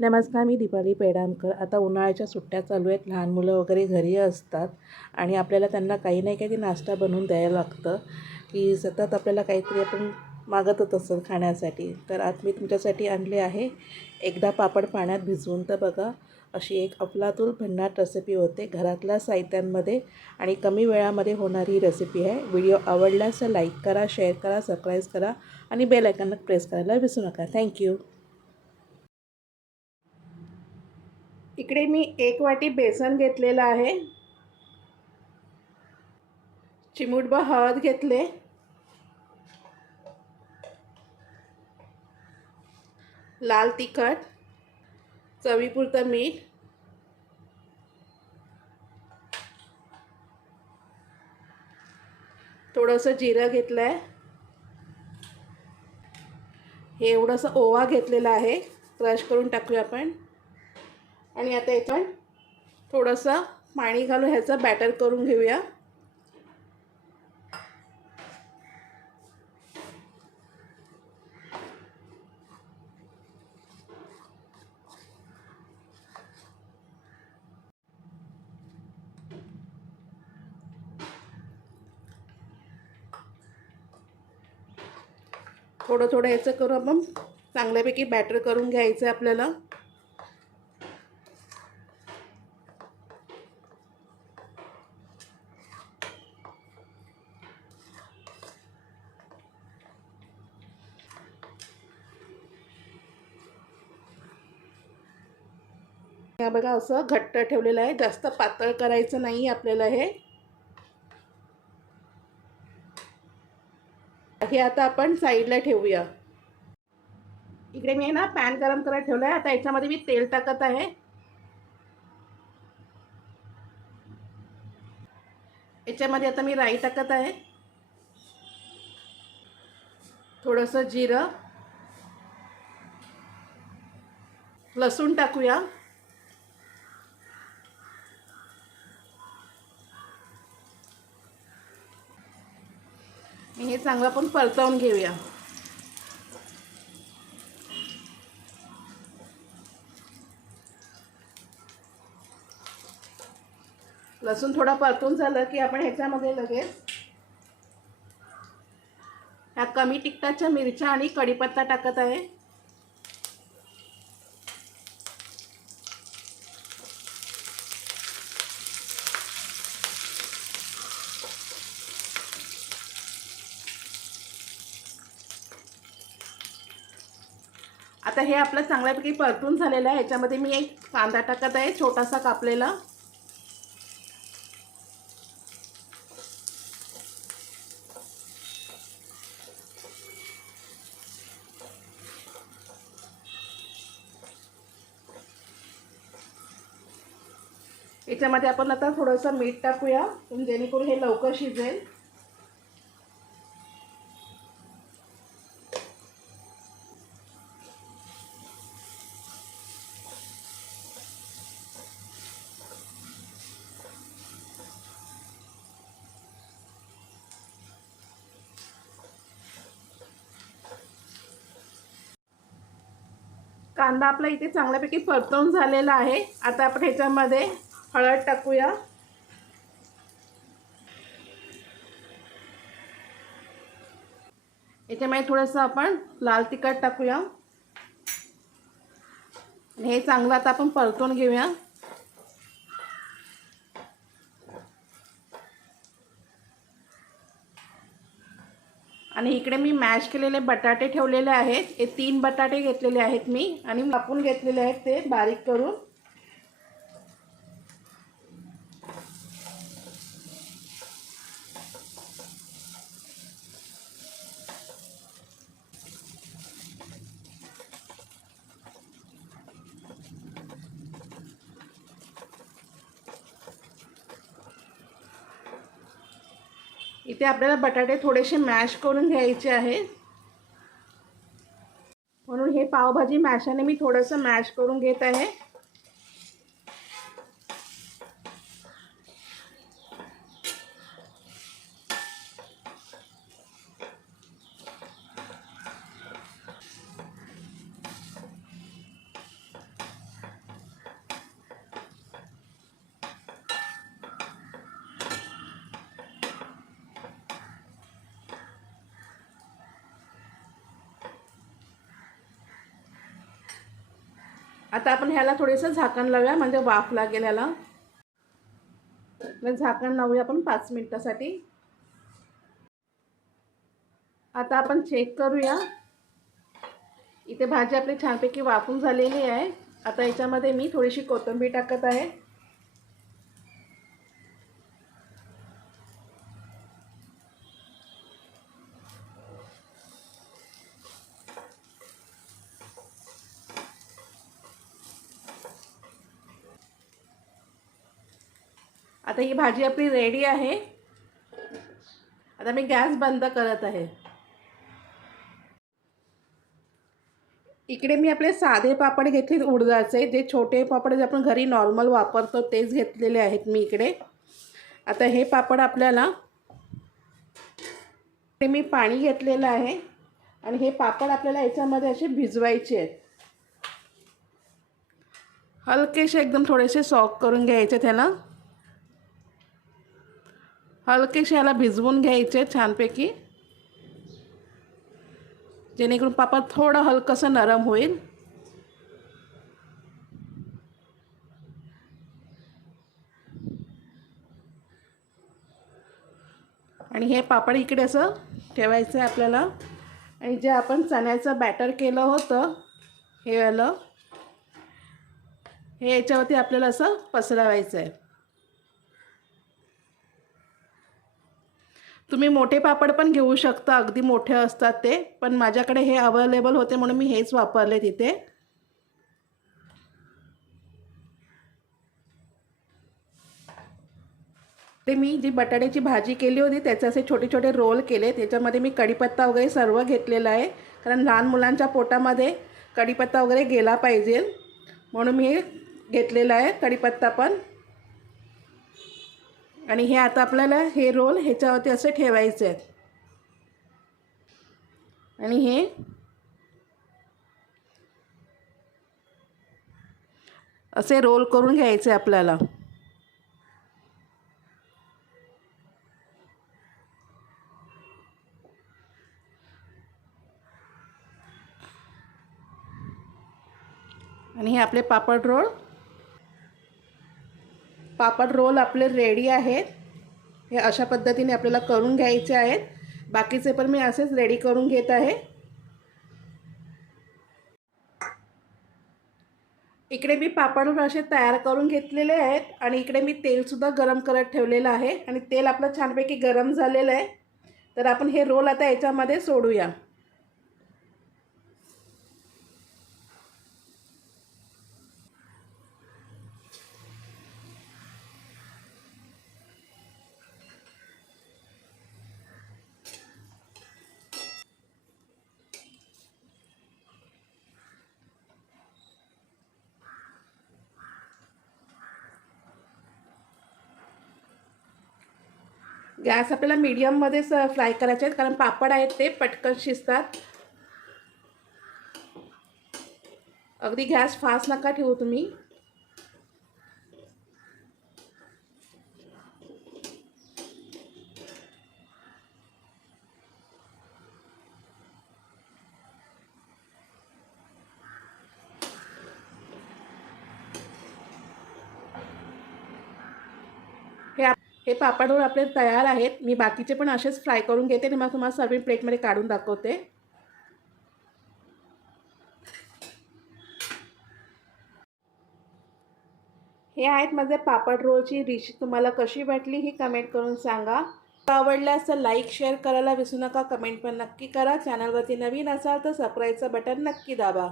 नमस्कार मी दीपाली पेडामकर. आता उन्हाळ्याच्या सुट्ट्या चालू आहेत. लहान मुलं वगैरे घरी असतात आणि आपल्याला त्यांना काही नाही काही नाश्ता बनवून द्यायला लागतं की सतत आपल्याला काहीतरी आपण मागतच असतं खाण्यासाठी. तर आज मी तुमच्यासाठी आणले आहे एकदा पापड पाण्यात भिजवून. तर बघा अशी एक अफलातून भन्नाट रेसिपी होते. घरातल्या साहित्यांमध्ये आणि कमी वेळामध्ये होणारी ही रेसिपी आहे. व्हिडिओ आवडल्यास लाईक करा शेअर करा सबस्क्राईब करा आणि बेल आयकॉनला प्रेस करायला विसरू नका. थँक्यू इकडे मी एक वाटी बेसन घेतलेलं आहे. चिमूटभर हळद घेतले. लाल तिखट चवीपुरतं मीठ. थोडंसं जिरं घेतलं आहे हे एवढंसं ओवा घेतलेला आहे. क्रश करून टाकूया आपण. आणि आता याच्यात थोडंसं पाणी घालून ह्याचं बॅटर करून घेऊया. थोडं थोडं याचं करू आपण चांगल्यापैकी बॅटर करून घ्यायचं आहे आपल्याला. या बघा असं घट्ट ठेवलेलं आहे. जास्त पातळ करायचं नाही आपल्याला हे. हे आता आपण साईडला ठेवूया. इकडे मी ना पॅन गरम करायला ठेवलं आहे आता याच्यामध्ये मी तेल टाकत आहे. याच्यामध्ये आता मी राई टाकत आहे. थोडंसं जिरं. लसूण टाकूया. हे चांगलं आपण परतवून घेऊया. लसूण थोडा परतून झालं की आपण ह्याच्यामध्ये लगेच ह्या कमी तिखटाच्या मिरच्या आणि कढीपत्ता टाकत आहे. आता हे आपलं चांगल्यापैकी परतून झालेलं आहे. याच्यामध्ये मी एक कांदा टाकत आहे छोटासा कापलेला. याच्यामध्ये आपण आता थोडंसं मीठ टाकूया जेणेकरून हे लवकर शिजेल. कांदा आपला इथे चांगल्यापैकी परतवून झालेला आहे. आता आपण ह्याच्यामध्ये हळद टाकूया. याच्यामध्ये थोडंसं आपण लाल तिखट टाकूया. हे चांगलं आता आपण परतून घेऊया. आणि इकडे मी मॅश केलेले बटाटे ठेवलेले आहेत. हे तीन बटाटे घेतलेले आहेत मी आणि कापून घेतलेले आहेत ते बारीक करून. इथे आपल्याला बटाटे थोडेसे मॅश करून घ्यायचे आहे म्हणून हे पावभाजी मॅशाने मी थोडंसं मॅश करून घेत आहे. आता आपण ह्याला थोडंसं झाकण लावूया म्हणजे वाफ लागेल ह्याला झाकण लावूया आपण पाच मिनिटासाठी. आता आपण चेक करूया. इथे भाजी आपली छानपैकी वाफून झालेली आहे. आता याच्यामध्ये मी थोडीशी कोथिंबीर टाकत आहे. आता ही भाजी आपली रेडी आहे. आता मी गॅस बंद करत आहे. इकडे मी आपले साधे पापड घेतले उडदाचे. जे छोटे पापड जे आपण घरी नॉर्मल वापरतो तेच घेतलेले आहेत मी इकडे. आता हे पापड आपल्याला ते मी पाणी घेतलेलं आहे. आणि हे पापड आपल्याला याच्यामध्ये असे भिजवायचे आहेत. हलकेसे एकदम थोडेसे सॉक करून घ्यायचे त्याला. हलकेसे याला भिजवून घ्यायचे छानपैकी. जेणेकरून पापड थोडं हलकंसं नरम होईल. आणि हे पापड इकडे असं ठेवायचं आहे आपल्याला. आणि जे आपण चण्याचं बॅटर केलं होतं हे वालं हे याच्यावरती आपल्याला असं पसरवायचं आहे तुम्ही मोठे पापड पण घेऊ शकता अगदी मोठे असतात ते पण माझ्याकडे हे अवेलेबल होते म्हणून मी हेच वापरले तिथे. ते मी जी बटाट्याची भाजी केली होती त्याचे असे छोटे छोटे रोल केले त्याच्यामध्ये मी कढीपत्ता वगैरे सर्व घेतलेला आहे कारण लहान मुलांच्या पोटामध्ये कढीपत्ता वगैरे गेला पाहिजे म्हणून मी घेतलेला आहे कढीपत्ता पण. आणि हे आता आपल्याला हे रोल ह्याच्यावरती असे ठेवायचे आहेत. आणि हे असे रोल करून घ्यायचे आपल्याला. आणि हे आपले पापड रोल पापड रोल आपले रेडी आहेत. हे अशा पद्धतीने आपल्याला करून घ्यायचे आहेत. बाकीचे पण मी असेच रेडी करून घेत आहे. इकडे मी पापड असे तयार करून घेतलेले आहेत आणि इकडे मी तेलसुद्धा गरम करत ठेवलेलं आहे. आणि तेल आपलं छानपैकी गरम झालेलं आहे. तर आपण हे रोल आता याच्यामध्ये सोडूया. गॅस आपल्याला मीडियममध्येच फ्राय करायचे आहेत कारण पापड आहेत ते पटकन शिजतात. अगदी गॅस फास्ट नका ठेवू तुम्ही. हे पापड हे पापडवर आपले तयार आहेत. मी बाकीचे पण असेच फ्राय करून घेते. आणि मग तुम्हाला सर्विंग प्लेटमध्ये काढून दाखवते. हे आहेत माझे पापड रोलची डिश तुम्हाला कशी वाटली ही कमेंट करून सांगा. आवडल्यास तर लाईक शेअर करायला विसरू नका. कमेंट पण नक्की करा. चॅनलवरती नवीन असाल तर सबस्क्राईबचं बटन नक्की दाबा.